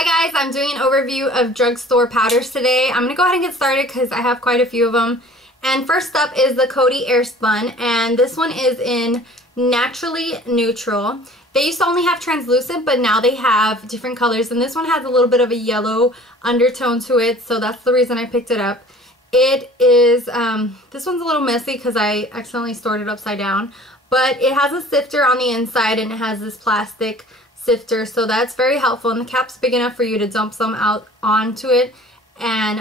Hi guys, I'm doing an overview of drugstore powders today. I'm going to go ahead and get started because I have quite a few of them. And first up is the Coty Airspun, and this one is in Naturally Neutral. They used to only have translucent, but now they have different colors, and this one has a little bit of a yellow undertone to it, so that's the reason I picked it up. It is, this one's a little messy because I accidentally stored it upside down, but it has a sifter on the inside and it has this plastic sifter, so that's very helpful, and the cap's big enough for you to dump some out onto it and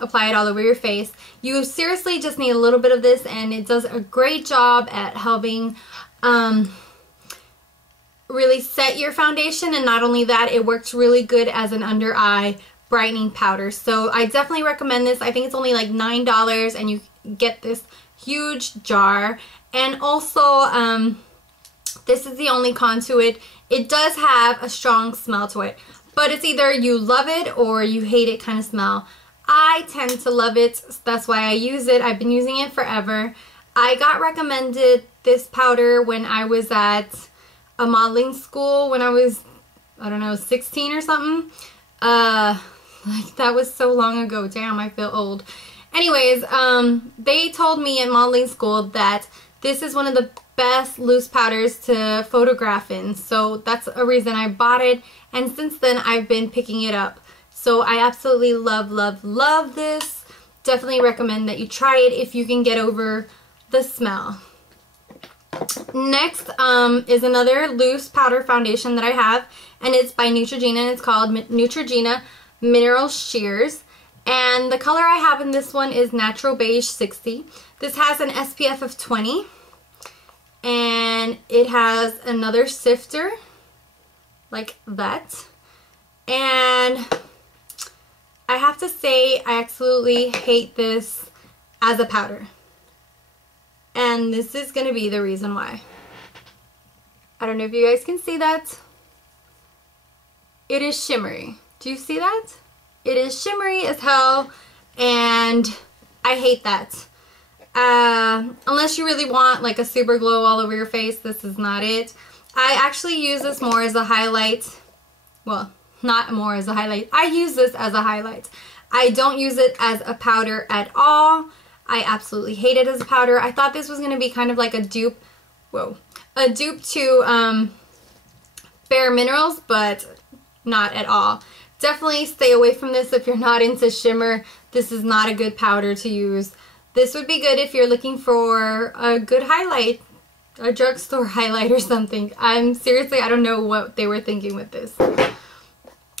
apply it all over your face. You seriously just need a little bit of this, and it does a great job at helping really set your foundation, and not only that, it works really good as an under eye brightening powder. So I definitely recommend this. I think it's only like $9 and you get this huge jar. And also this is the only con to it. It does have a strong smell to it, but it's either you love it or you hate it kind of smell. I tend to love it, that's why I use it. I've been using it forever. I got recommended this powder when I was at a modeling school when I was, I don't know, 16 or something. Like, that was so long ago. Damn, I feel old. Anyways, they told me in modeling school that this is one of the best loose powders to photograph in. So that's a reason I bought it. And since then, I've been picking it up. So I absolutely love, love, love this. Definitely recommend that you try it if you can get over the smell. Next is another loose powder foundation that I have. And it's by Neutrogena, and it's called Neutrogena Mineral Sheers, and the color I have in this one is Natural Beige 60. This has an SPF of 20, and it has another sifter like that, and I have to say I absolutely hate this as a powder, and this is going to be the reason why. I don't know if you guys can see that. It is shimmery. Do you see that? It is shimmery as hell, and I hate that. Unless you really want like a super glow all over your face, this is not it. I actually use this more as a highlight. Well, not more as a highlight. I use this as a highlight. I don't use it as a powder at all. I absolutely hate it as a powder. I thought this was going to be kind of like a dupe. Whoa. A dupe to Bare Minerals, but not at all. Definitely stay away from this if you're not into shimmer. This is not a good powder to use. This would be good if you're looking for a good highlight, a drugstore highlight or something. Seriously, I don't know what they were thinking with this.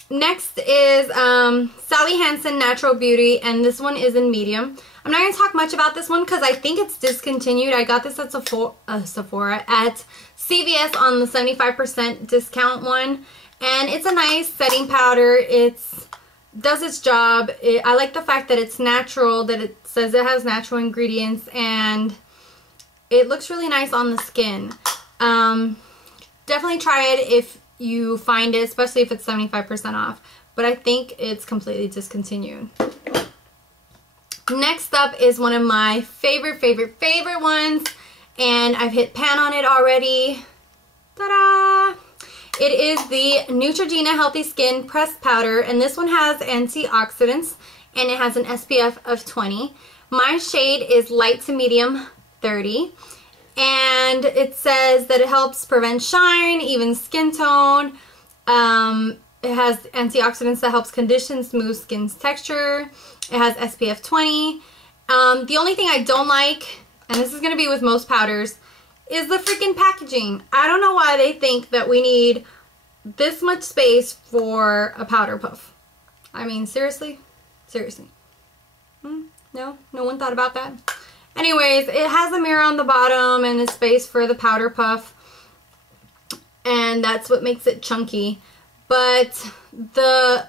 Next is Sally Hansen Natural Beauty, and this one is in medium. I'm not going to talk much about this one because I think it's discontinued. I got this at Sephora at CVS on the 75% discount one. And it's a nice setting powder. It does its job. I like the fact that it's natural, that it says it has natural ingredients, and it looks really nice on the skin. Definitely try it if you find it, especially if it's 75% off. But I think it's completely discontinued. Next up is one of my favorite ones, and I've hit pan on it already. Ta-da! It is the Neutrogena Healthy Skin Pressed Powder, and this one has antioxidants, and it has an SPF of 20. My shade is light to medium 30, and it says that it helps prevent shine, even skin tone. It has antioxidants that helps condition smooth skin's texture. It has SPF 20. The only thing I don't like, and this is going to be with most powders, is the freaking packaging. I don't know why they think that we need this much space for a powder puff. I mean, seriously? Seriously. No? No one thought about that? Anyways, it has a mirror on the bottom and a space for the powder puff, and that's what makes it chunky. But the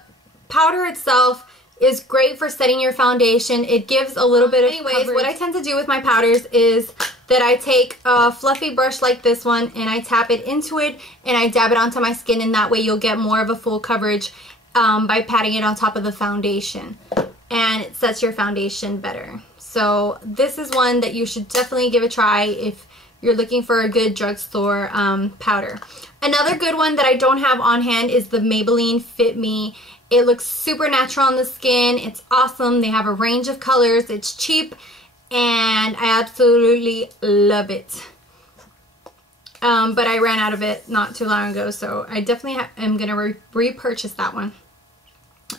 powder itself is great for setting your foundation. It gives a little bit of coverage. What I tend to do with my powders is that I take a fluffy brush like this one and I tap it into it and I dab it onto my skin, and that way you'll get more of a full coverage by patting it on top of the foundation, and it sets your foundation better. So this is one that you should definitely give a try if you're looking for a good drugstore powder. Another good one that I don't have on hand is the Maybelline Fit Me. It looks super natural on the skin. It's awesome. They have a range of colors. It's cheap and I absolutely love it. But I ran out of it not too long ago, so I definitely am going to repurchase that one.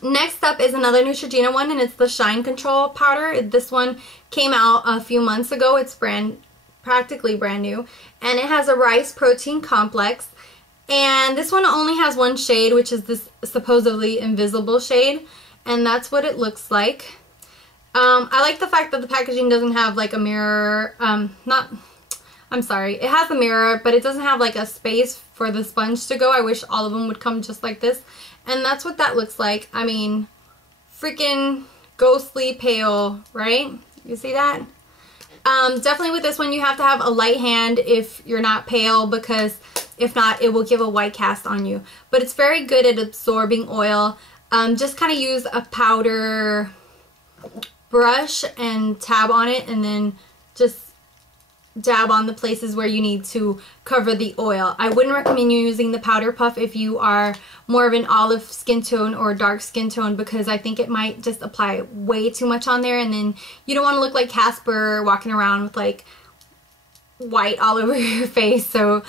Next up is another Neutrogena one, and it's the Shine Control powder. This one came out a few months ago. It's practically brand new, and it has a rice protein complex. And this one only has one shade, which is this supposedly invisible shade, and that's what it looks like. I like the fact that the packaging doesn't have like a mirror. I'm sorry, it has a mirror, but it doesn't have like a space for the sponge to go. I wish all of them would come just like this. And that's what that looks like. I mean, freaking ghostly pale, right? You see that? Definitely with this one, you have to have a light hand if you're not pale, because if not, it will give a white cast on you. But it's very good at absorbing oil. Just kind of use a powder brush and tab on it, and then just dab on the places where you need to cover the oil. I wouldn't recommend you using the powder puff if you are more of an olive skin tone or dark skin tone, because I think it might just apply way too much on there, and then you don't want to look like Casper walking around with like white all over your face. So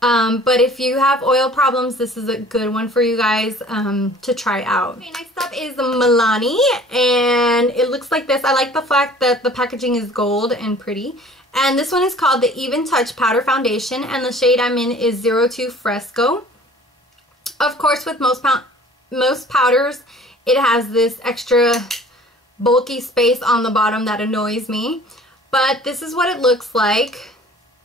but if you have oil problems, this is a good one for you guys to try out. Okay, next up is the Milani, and it looks like this. I like the fact that the packaging is gold and pretty. And this one is called the Even Touch Powder Foundation, and the shade I'm in is 02 Fresco. Of course, with most powders, it has this extra bulky space on the bottom that annoys me. But this is what it looks like,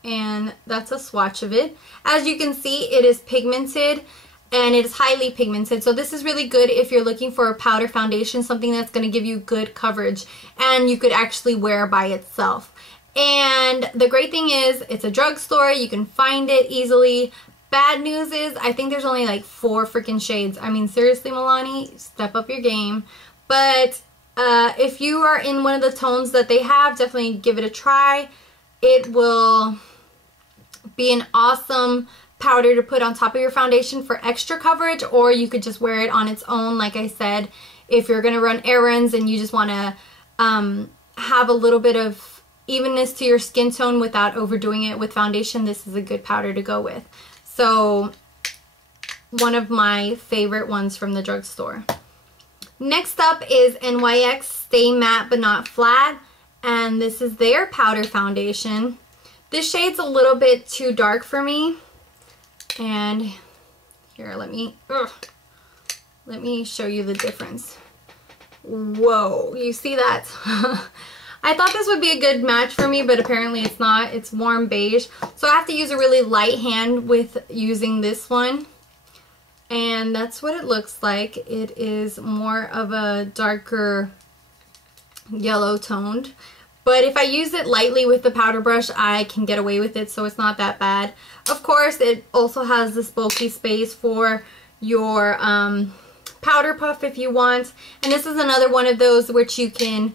and that's a swatch of it. As you can see, it is pigmented, and it is highly pigmented. So this is really good if you're looking for a powder foundation, something that's going to give you good coverage, and you could actually wear by itself. And the great thing is, it's a drugstore. You can find it easily. Bad news is, I think there's only like 4 freaking shades. I mean, seriously, Milani, step up your game. But if you are in one of the tones that they have, definitely give it a try. It will be an awesome powder to put on top of your foundation for extra coverage, or you could just wear it on its own. Like I said, if you're going to run errands and you just want to have a little bit of evenness to your skin tone without overdoing it with foundation, this is a good powder to go with. So, one of my favorite ones from the drugstore. Next up is NYX Stay Matte But Not Flat, and this is their powder foundation. This shade's a little bit too dark for me, and here, let me show you the difference. Whoa, you see that? I thought this would be a good match for me, but apparently it's not. It's warm beige. So I have to use a really light hand with using this one. And that's what it looks like. It is more of a darker yellow toned. But if I use it lightly with the powder brush, I can get away with it, so it's not that bad. Of course, it also has this bulky space for your powder puff if you want. And this is another one of those which you can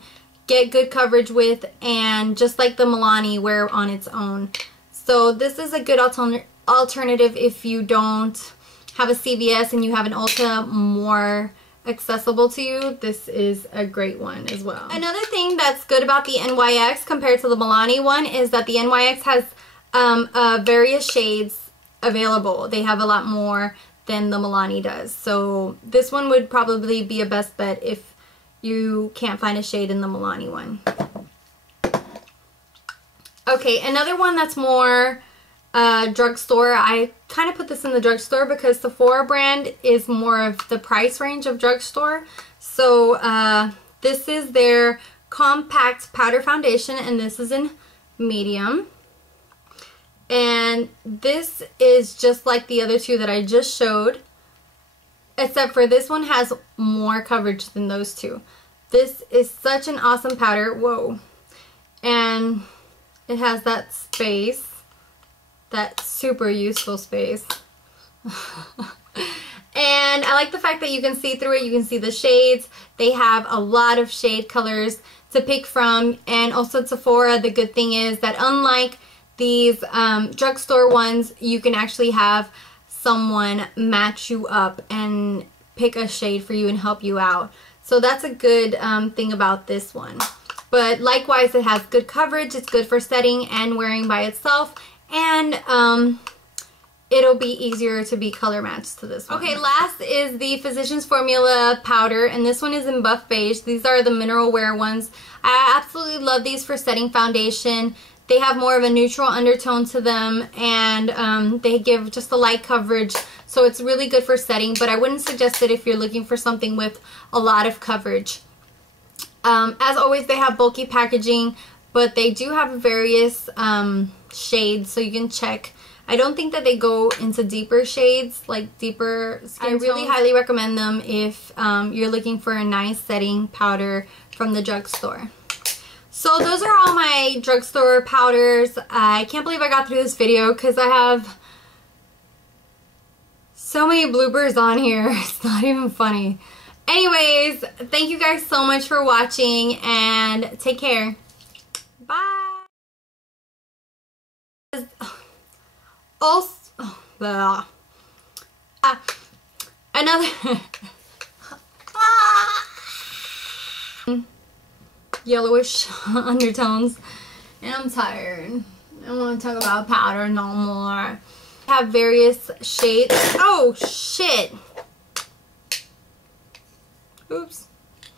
get good coverage with, and just like the Milani, wear on its own. So this is a good alternative if you don't have a CVS and you have an Ulta more accessible to you. This is a great one as well. Another thing that's good about the NYX compared to the Milani one is that the NYX has various shades available. They have a lot more than the Milani does. So this one would probably be a best bet if you can't find a shade in the Milani one. Okay, another one that's more drugstore. I kind of put this in the drugstore because Sephora brand is more of the price range of drugstore. So this is their Compact Powder Foundation, and this is in medium. And this is just like the other two that I just showed, except for this one has more coverage than those two. This is such an awesome powder. Whoa. And it has that space, that super useful space. And I like the fact that you can see through it. You can see the shades. They have a lot of shade colors to pick from. And also at Sephora, the good thing is that unlike these drugstore ones, you can actually have someone match you up and pick a shade for you and help you out. So that's a good thing about this one. But likewise, it has good coverage. It's good for setting and wearing by itself. And it'll be easier to be color matched to this one. Okay, last is the Physicians Formula powder, and this one is in Buff Beige. These are the mineral wear ones. I absolutely love these for setting foundation. They have more of a neutral undertone to them, and they give just a light coverage, so it's really good for setting, but I wouldn't suggest it if you're looking for something with a lot of coverage. As always, they have bulky packaging, but they do have various shades, so you can check. I don't think that they go into deeper shades, like deeper skin tones. I really highly recommend them if you're looking for a nice setting powder from the drugstore. So those are all my drugstore powders. I can't believe I got through this video because I have so many bloopers on here. It's not even funny. Anyways, thank you guys so much for watching, and take care. Bye. Also, another yellowish undertones, and I'm tired. I don't want to talk about powder no more. I have various shades. Oh shit. Oops.